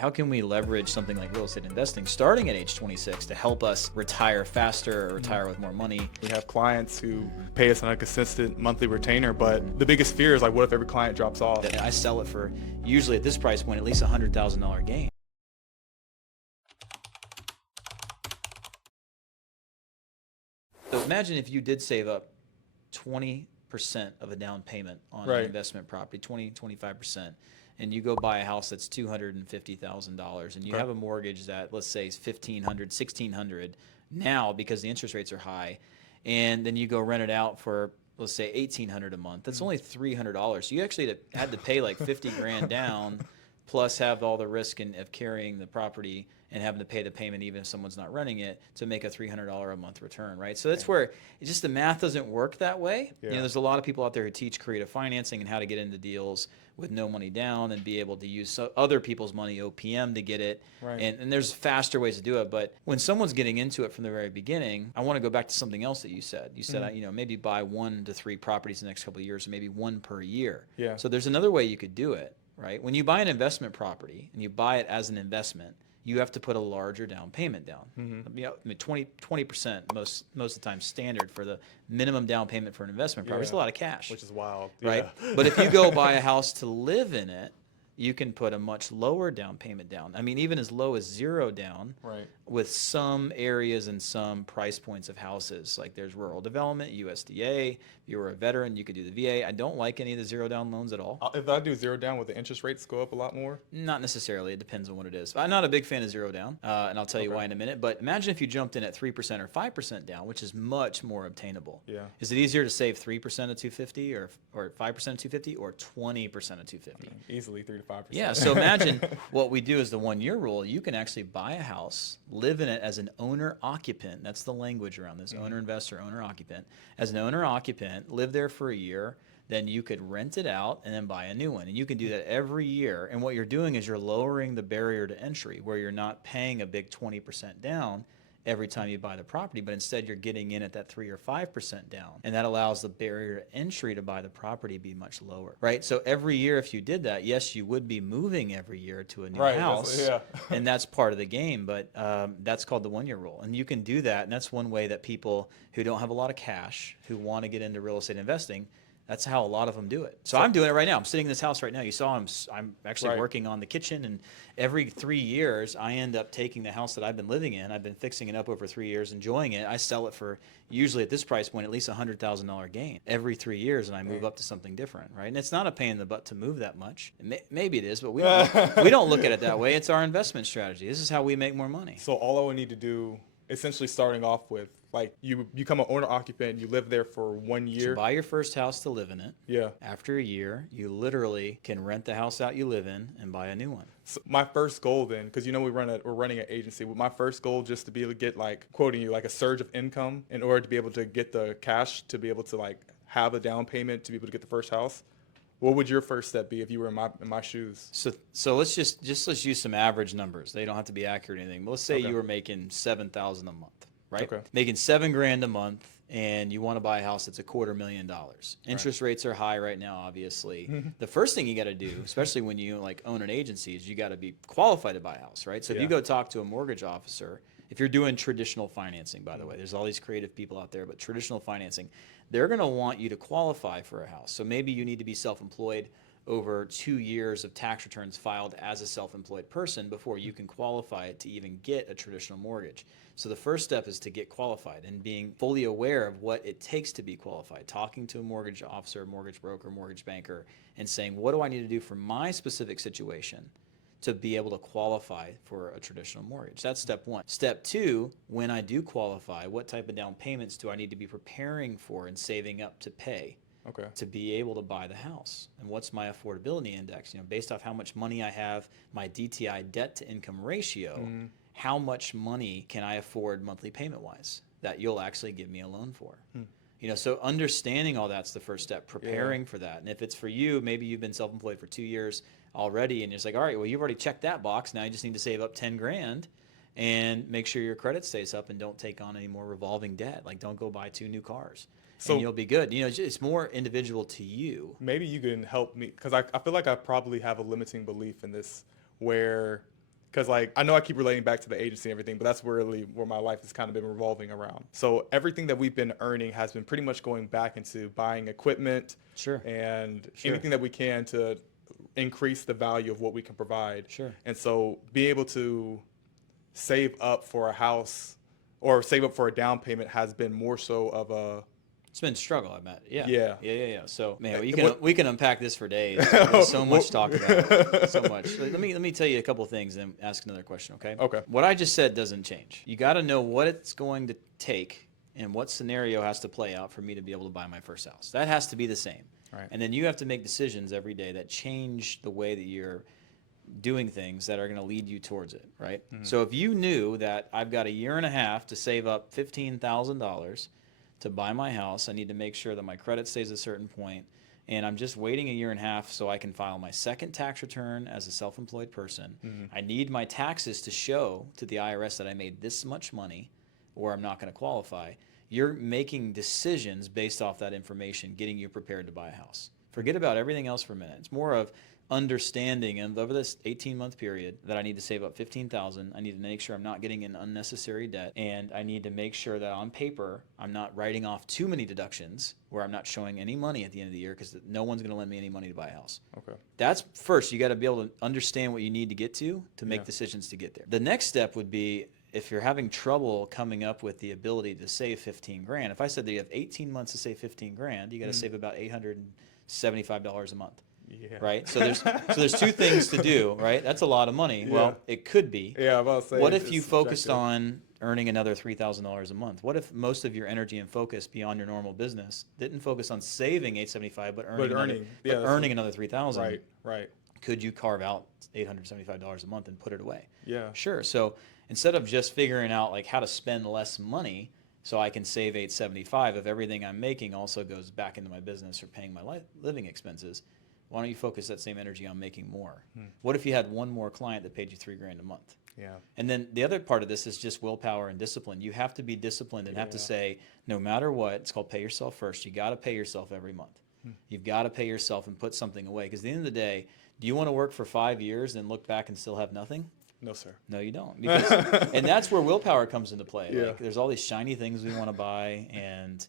how can we leverage something like real estate investing starting at age 26 to help us retire faster or retire with more money? We have clients who pay us on a consistent monthly retainer, but the biggest fear is like, what if every client drops off? And I sell it for, usually at this price point, at least $100,000 gain. So imagine if you did save up 20% of a down payment on an investment property, 25%, and you go buy a house that's $250,000, and you have a mortgage that, let's say, is $1,500, $1,600 now because the interest rates are high, and then you go rent it out for, let's say, $1,800 a month. That's only $300. So you actually had to pay like 50 grand down, plus have all the risk of carrying the property and having to pay the payment even if someone's not renting it to make a $300 a month return, right? So that's where it's just the math doesn't work that way. You know, there's a lot of people out there who teach creative financing and how to get into deals with no money down and be able to use other people's money, OPM, to get it. And there's faster ways to do it. But when someone's getting into it from the very beginning, I want to go back to something else that you said. You said, you know, maybe buy 1 to 3 properties in the next couple of years, or maybe 1 per year. So there's another way you could do it, right? When you buy an investment property and you buy it as an investment, you have to put a larger down payment down. You know, I mean, 20% most of the time standard for the minimum down payment for an investment property. It's a lot of cash. Which is wild. Right? But if you go buy a house to live in it, you can put a much lower down payment down. I mean, even as low as 0 down, with some areas and some price points of houses. Like there's rural development, USDA. If you were a veteran, you could do the VA. I don't like any of the 0 down loans at all. If I do 0 down, would the interest rates go up a lot more? Not necessarily. It depends on what it is. I'm not a big fan of 0 down, and I'll tell you why in a minute. But imagine if you jumped in at 3% or 5% down, which is much more obtainable. Is it easier to save 3% of 250 or 5% of 250 or 20% of 250? I mean, easily 3 to 5%. Yeah. So imagine what we do is the 1-year rule. You can actually buy a house, live in it as an owner occupant. That's the language around this: owner investor, owner occupant. As an owner occupant, live there for a year. Then you could rent it out and then buy a new one. And you can do that every year. And what you're doing is you're lowering the barrier to entry, where you're not paying a big 20% down every time you buy the property, but instead you're getting in at that 3 or 5% down. And that allows the barrier to entry to buy the property to be much lower, right? So every year, if you did that, yes, you would be moving every year to a new house. And that's part of the game, but that's called the 1-year rule. And you can do that. And that's one way that people who don't have a lot of cash, who want to get into real estate investing, that's how a lot of them do it. So I'm doing it right now. I'm sitting in this house right now. You saw I'm actually working on the kitchen, and every 3 years I end up taking the house that I've been living in. I've been fixing it up over 3 years, enjoying it. I sell it for, usually at this price point, at least $100,000 gain every 3 years, and I move up to something different, right? And it's not a pain in the butt to move that much. Maybe it is, but we don't look at it that way. It's our investment strategy. This is how we make more money. So all I would need to do, essentially starting off with, like, you become an owner occupant, you live there for 1 year. So buy your first house to live in it. Yeah. After a year, you literally can rent the house out you live in and buy a new one. So my first goal then, because you know we're running an agency, my first goal just to be able to get, like, quoting you, like a surge of income in order to be able to get the cash to be able to, like, have a down payment to be able to get the first house. What would your first step be if you were in my shoes? So let's let's use some average numbers. They don't have to be accurate or anything. But let's say you were making $7,000 a month, right? Making $7 grand a month, and you want to buy a house that's $250,000. Interest rates are high right now, obviously. The first thing you got to do, especially when you like own an agency, is you got to be qualified to buy a house, right? So if you go talk to a mortgage officer, if you're doing traditional financing, by the way, there's all these creative people out there, but traditional financing, they're going to want you to qualify for a house. So maybe you need to be self-employed over 2 years of tax returns filed as a self-employed person before you can qualify to even get a traditional mortgage. So the first step is to get qualified and being fully aware of what it takes to be qualified, talking to a mortgage officer, mortgage broker, mortgage banker, and saying, what do I need to do for my specific situation to be able to qualify for a traditional mortgage? That's step 1. Step 2, when I do qualify, what type of down payments do I need to be preparing for and saving up to pay to be able to buy the house? And what's my affordability index? You know, based off how much money I have, my DTI, debt to income ratio, how much money can I afford monthly payment wise that you'll actually give me a loan for? You know, so understanding all that's the first step, preparing for that. And if it's for you, maybe you've been self-employed for 2 years already, and it's like, all right, well, you've already checked that box. Now you just need to save up 10 grand and make sure your credit stays up and don't take on any more revolving debt. Like, don't go buy 2 new cars. So, and you'll be good. You know, it's more individual to you. Maybe you can help me, because I feel like I probably have a limiting belief in this, where Because like I know I keep relating back to the agency and everything, but that's really where my life has kind of been revolving around. So everything that we've been earning has been pretty much going back into buying equipment, Sure. and anything that we can to increase the value of what we can provide. Sure. And so being able to save up for a house or save up for a down payment has been more so of a It's been a struggle, I bet. Yeah. Yeah. Yeah. So, man, we can unpack this for days. There's so much to talk about. So much. Let me tell you a couple of things and ask another question, okay? Okay. What I just said doesn't change. You got to know what it's going to take and what scenario has to play out for me to be able to buy my first house. That has to be the same. Right. And then you have to make decisions every day that change the way that you're doing things that are going to lead you towards it, right? Mm-hmm. So if you knew that I've got a year and a half to save up $15,000 to buy my house, I need to make sure that my credit stays at a certain point, and I'm just waiting a year and a half so I can file my second tax return as a self-employed person. Mm-hmm. I need my taxes to show to the IRS that I made this much money or I'm not going to qualify. You're making decisions based off that information, getting you prepared to buy a house. Forget about everything else for a minute. It's more of understanding, and over this 18-month period, that I need to save up $15,000. I need to make sure I'm not getting in unnecessary debt, and I need to make sure that on paper I'm not writing off too many deductions where I'm not showing any money at the end of the year, because no one's going to lend me any money to buy a house. Okay. That's first. You got to be able to understand what you need to get to make decisions to get there. The next step would be, if you're having trouble coming up with the ability to save 15 grand, if I said that you have 18 months to save 15 grand, you got to save about $875 a month. Yeah. Right. So there's two things to do, right? That's a lot of money. Yeah. Well, it could be. Yeah, I'm about to say. What if you focused on earning another $3,000 a month? What if most of your energy and focus beyond your normal business didn't focus on saving $875, but earning another $3,000? Right. Could you carve out $875 a month and put it away? Yeah. Sure. So instead of just figuring out like how to spend less money so I can save $875, if everything I'm making also goes back into my business or paying my living expenses, why don't you focus that same energy on making more? What if you had one more client that paid you $3,000 a month? Yeah. And then the other part of this is just willpower and discipline. You have to be disciplined and have to say, no matter what, it's called pay yourself first. You got to pay yourself every month. You've got to pay yourself and put something away. Because at the end of the day, do you want to work for 5 years and look back and still have nothing? No, sir. No, you don't. Because, and that's where willpower comes into play. Yeah. Like, there's all these shiny things we want to buy, and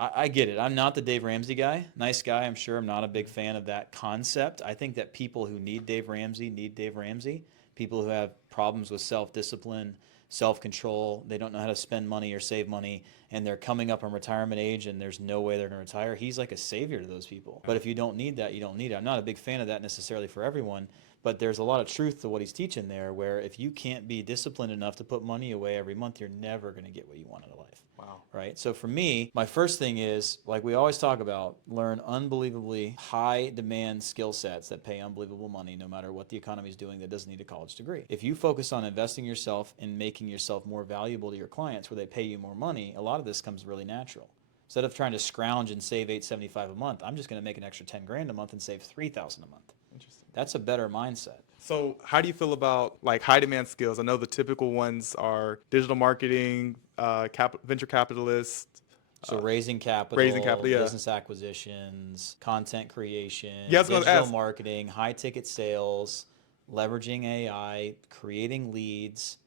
I get it. I'm not the Dave Ramsey guy. Nice guy, I'm sure. I'm not a big fan of that concept. I think that people who need Dave Ramsey need Dave Ramsey. People who have problems with self-discipline, self-control, they don't know how to spend money or save money, and they're coming up on retirement age and there's no way they're going to retire. He's like a savior to those people. But if you don't need that, you don't need it. I'm not a big fan of that necessarily for everyone, but there's a lot of truth to what he's teaching there, where if you can't be disciplined enough to put money away every month, you're never going to get what you want out of life. Wow. Right? So for me, my first thing is, like we always talk about, learn unbelievably high demand skill sets that pay unbelievable money no matter what the economy is doing that doesn't need a college degree. If you focus on investing yourself and making yourself more valuable to your clients where they pay you more money, a lot of this comes really natural. Instead of trying to scrounge and save $875 a month, I'm just going to make an extra $10,000 a month and save $3,000 a month. Interesting. That's a better mindset. So how do you feel about like high demand skills? I know the typical ones are digital marketing, venture capitalist. So raising capital, business acquisitions, content creation, digital marketing, high ticket sales, leveraging AI, creating leads.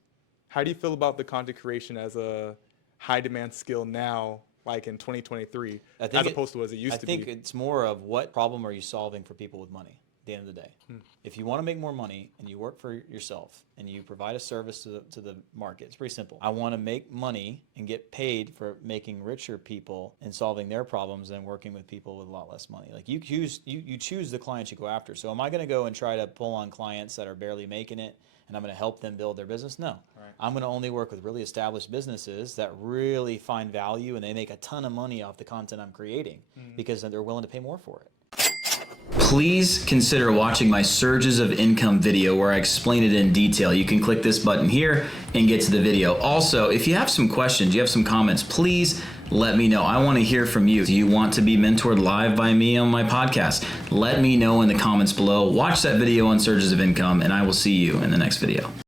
How do you feel about the content creation as a high demand skill now, like in 2023, as opposed to as it used to be? I think it's more of what problem are you solving for people with money at the end of the day. If you want to make more money and you work for yourself and you provide a service to the market, it's pretty simple. I want to make money and get paid for making richer people and solving their problems than working with people with a lot less money. Like you choose the clients you go after. So am I going to go and try to pull on clients that are barely making it and I'm going to help them build their business? No. Right. I'm going to only work with really established businesses that really find value and they make a ton of money off the content I'm creating because they're willing to pay more for it. Please consider watching my Surges of Income video where I explain it in detail. You can click this button here and get to the video. Also, if you have some questions, you have some comments, please let me know. I want to hear from you. Do you want to be mentored live by me on my podcast? Let me know in the comments below. Watch that video on Surges of Income, and I will see you in the next video.